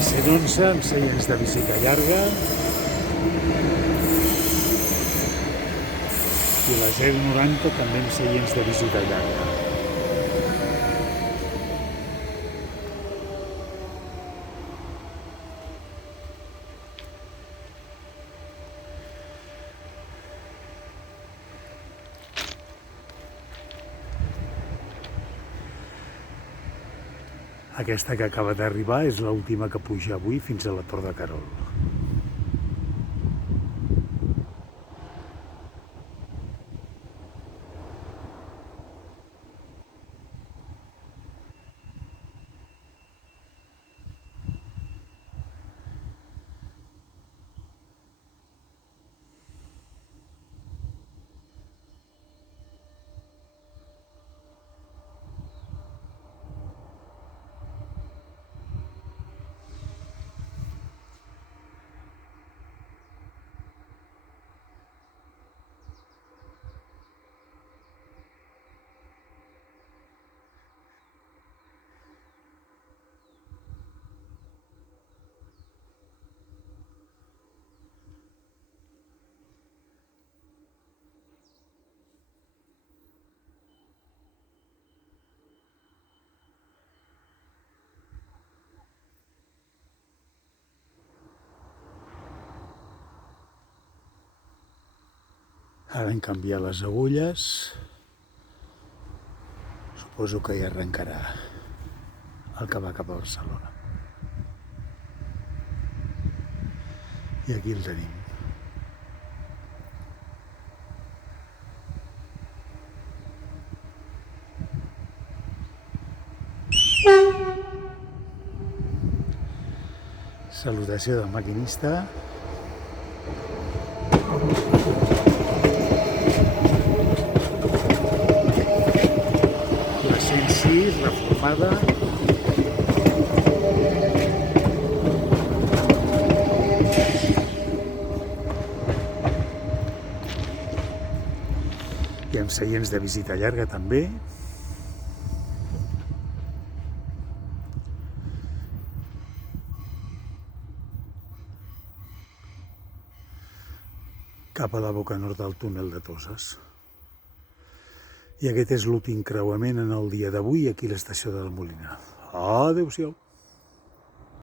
La C11 amb seients de visita llarga i la 090 també amb seients de visita llarga. Aquesta que acaba d'arribar és l'última que puja avui fins a la Tor de Querol. Ara hem canviat les agulles. Suposo que hi arrencarà el que va cap a Barcelona. I aquí el tenim. Salutació del maquinista. La 106 reformada. I amb seients de visita llarga també. Cap a la boca nord del túnel de Toses. I aquest és l'últim creuament en el dia d'avui aquí a l'estació del Molinar. Adéu-siau.